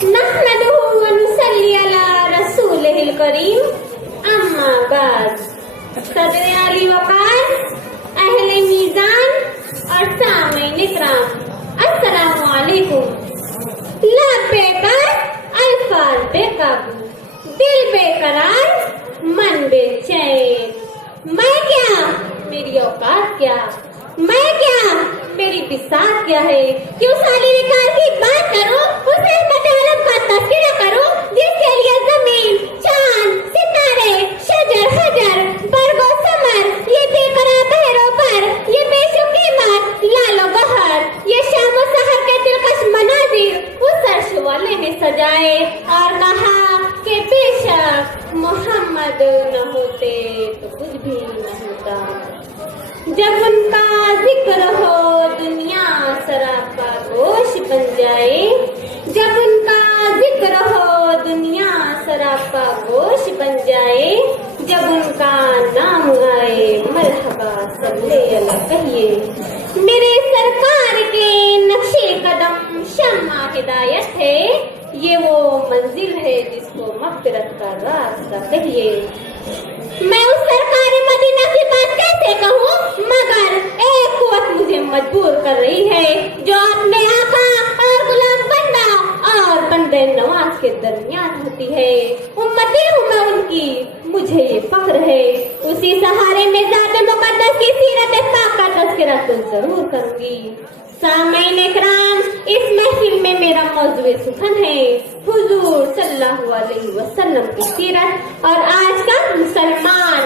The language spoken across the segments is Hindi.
नहमदुहु व नुसल्ली अला रसूलिहिल करीम, अम्मा बाद। सदर आली वकार, अहले मीज़ान और सामईन इकराम, अस्सलामु अलैकुम। लब बेकर, अल्फाज बेकाबू, दिल बेकरार, मन बेचैन। मैं क्या, मेरी औकात क्या, मैं क्या, मेरी बिसात क्या है कि उस आली विकार की बात करूं, उस रहमत आलम का तज़किरा करूं जिसके लिए जमीन, चांद, सितारे, शजर हजर, बरगो समर, ये बेकरार बहरों पर, ये बेशुकीमत लालो बहर, ये शाम और सहर के दिलकश मनाजिर उस अर्श वाले ने सजाए और कहा कि बेशक मोहम्मद न होते तो कुछ भी न होता। जब उनका जिक्र हो दुनिया सरापा गोश बन जाए, जब उनका जिक्र हो दुनिया सरापा गोश बन जाए, जब उनका नाम आए मरहबा सल्ले अला कहिए। मेरे सरकार के नक्शे कदम शम्मा हिदायत है, ये वो मंजिल है जिसको मग़फ़िरत का रास्ता कहिए। मैं उस सरकार मदीना की बात कैसे कहूँ, मगर एक कुव्वत मुझे मजबूर कर रही है जो अपने आका और गुलाम बंदा और बंदे नवाज के दरमियान होती है। उम्मती हूँ मैं उनकी, मुझे ये फख्र है। उसी सहारे में ज़ात मुक़द्दस की सीरत पाक का तज़किरा तो जरूर करूंगी। सामईन इकराम, इस महफिल में मेरा मौज़ूए सुखन है हुजूर सल्लल्लाहु अलैहि वसल्लम की सीरत और आज का मुसलमान।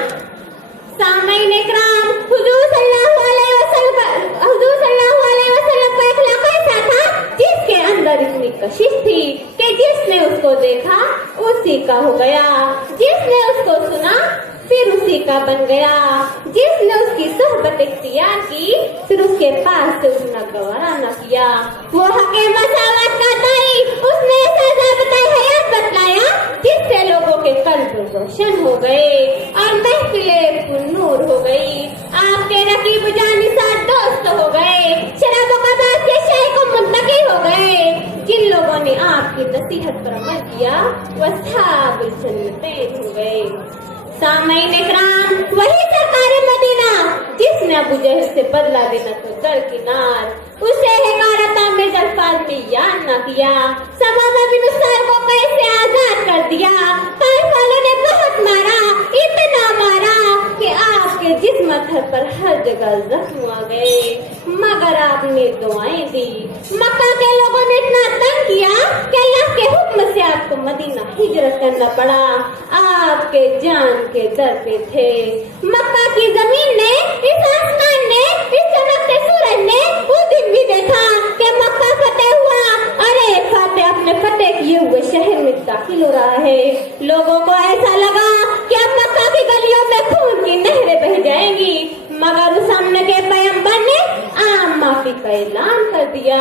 सामईन इकराम, हुजूर सल्लल्लाहु अलैहि वसल्लम का अखलाक ऐसा था जिसके अंदर इतनी कशिश थी कि जिसने उसको देखा उसी का हो गया, जिसने उसको सुना फिर उसी का बन गया, जिसने उसकी सोहबत इख्तियार की फिर उसके पास से उठना गवारा न किया। वो हक़े मसावत का दाई, उसने ऐसा ज़ाबिता हयात बतलाया जिससे लोगों के कल्ब रोशन हो गए और महफिलें पुरनूर हो गई। आपके रकीब जानिसार दोस्त हो गए, शराबों का बादशाह शाही को मुंतकी हो गए। जिन लोगों ने आपकी नसीहत पर अमल किया वह अस्हाबुल जन्नतैन हो गए। सामईन इकराम, वही सरकार मदीना जिसने अबू जहल से बदला देना तो दरकिनार, उसे हकारत आमेज़ अल्फाज में याद न किया। समामा बिन उसार को कैसे आजाद कर दिया, ताइफ वालों ने बहुत मारा, इतना मारा कि आपके जिस्म पर हर जगह जख्म आ गए, मगर आपने दुआएं दी। मक्का के लोगों ने इतना तंग किया कि अल्लाह के हुक्म से आपको मदीना हिजरत करना पड़ा। आपके जान के दर पे थे। मक्का की जमीन ने, इस आसमान ने, इस चमकते सूरज ने उस दिन भी देखा कि मक्का फतेह हुआ। अरे फातेह अपने फतेह किए हुए शहर में दाखिल हो रहा है। लोगों को ऐसा लगा कि अब मक्का की गलियों में खून की नहरें बह जाएंगी, मगर उस अमन के पैगंबर ने आम माफी का ऐलान कर दिया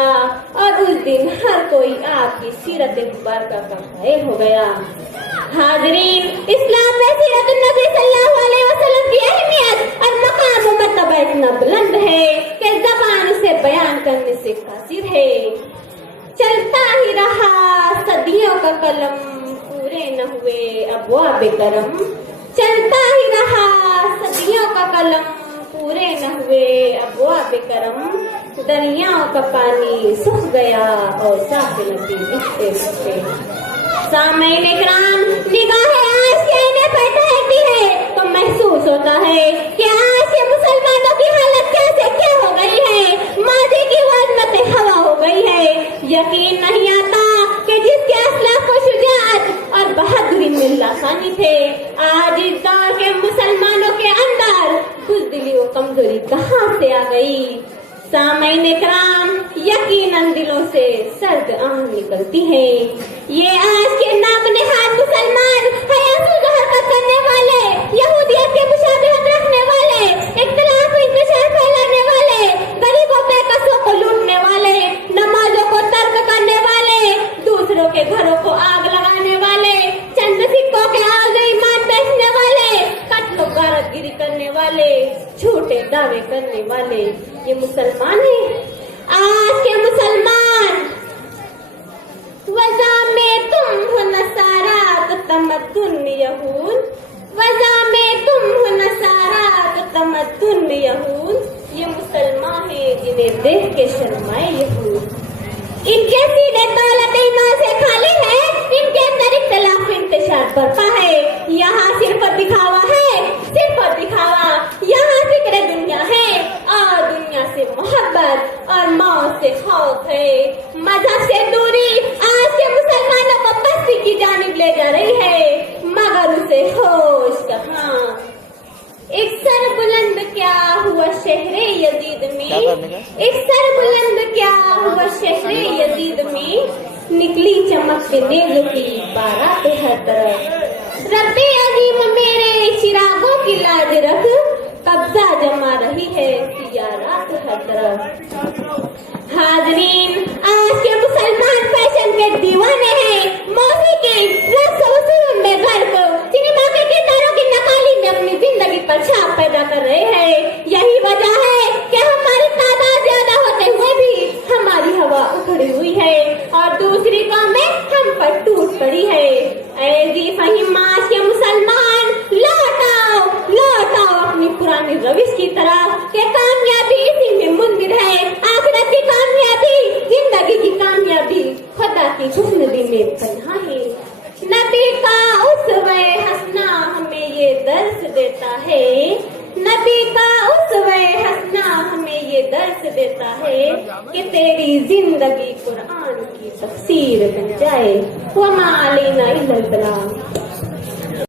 और उस दिन हर कोई आपकी सीरत मुबारका का फाइल हो गया। हाज़रीन, इस्लाम में सीरत नबी सल्लल्लाहु अलैहि वसल्लम की अहमियत और मकाम व मर्तबा इतना बुलंद है कि ज़बान उसे बयान करने से कासिर है। चलता ही रहा सदियों का कलम, पूरे न हुए अब्वाब करम। चलता ही रहा सदियों का कलम, पूरे न हुए अब्वाब करम। दरियाओं का पानी सूख गया और साफ़ नदी दिखते दिखते। सामईन इकराम, निगाहें आशिया इन्हें बैठाती है तो महसूस होता है कि आज के मुसलमानों की हालत कैसे क्या हो गई है। मादी की वाज़मतें हवा हो गई है। यकीन नहीं आता कि जिसके असलाफ को शुजाअत और बहादुरी में लासानी थे, आज इस दौर के मुसलमानों के अंदर बुज़दिली और कमजोरी कहाँ से आ गई। सामईन इकराम, यकीनन दिलों से सर्द आह निकलती है। ये आज के नामनिहाद मुसलमान हयासुल हरकत करने वाले, यहूदियत के मुशाबिहत रखने वाले, इख्तिलाफ इंतशार फैलाने वाले, गरीबों बेकसों को लूटने वाले, नमाजों को तर्क करने वाले, दूसरों के घरों को आग लगाने वाले, चंद सिक्कों के आगे ईमान बेचने वाले, कत्ल गारतगिरी करने वाले, झूठे दावे करने वाले, ये मुसलमान है। आज के मुसलमान वज़ा में तमद्दुन यहून, वज़ा में तुम हो नसारा तो तमद्दुन यहून। ये मुसलमान है जिन्हें देख के शर्माए यहूद। इनके सीने दौलत ईमान से खाली है, इनके अंदर इख्तिलाफ इंतशार बरपा है। यहाँ सिर्फ दिखावा है, सिर्फ दिखावा। यहाँ जिक्र दुनिया है और दुनिया से मोहब्बत और मौत से खौफ है। मजहब से दूरी आज के मुसलमानों को बस्ती की जानिब ले जा रही है, मगर उसे होश कहाँ। एक सर बुलंद क्या हुआ शहरे यजीद में, एक सर बुलंद क्या हुआ शहरे यजीद में, निकली चमकते नेज़ों की बारात हर तरफ। रब्बे अजीम मेरे चिरागों की लाज रख, कब्जा जमा रही है सियारात हर तरफ। हाजरीन, आज के मुसलमान फैशन के दीवाने हैं, मौसीकी रस्म वसूल में गर्क, सिनेमा के किरदारों की नकाली में अपनी जिंदगी पर छाप पैदा कर रहे हैं। यही वजह है कि हमारी तादाद ज्यादा होते हुए भी हमारी हवा उखड़ी हुई है और दूसरी कौमें हम पर टूट पड़ी है। ऐसी फहीम आज के मुसलमान लौट आओ अपनी पुरानी रविश की तरफ कि कामयाबी इसी में मुंदिर है। आखिरत की कामयाबी, जिंदगी की कामयाबी खुदा की हुस्न में पन्हा है। नबी का उसवे हंसना हमें ये दर्स देता है, नबी का उसवे हंसना हमें ये दर्स देता है कि तेरी जिंदगी कुरान की तफसीर बन जाए। वमा अलैना इल्लल बलाग।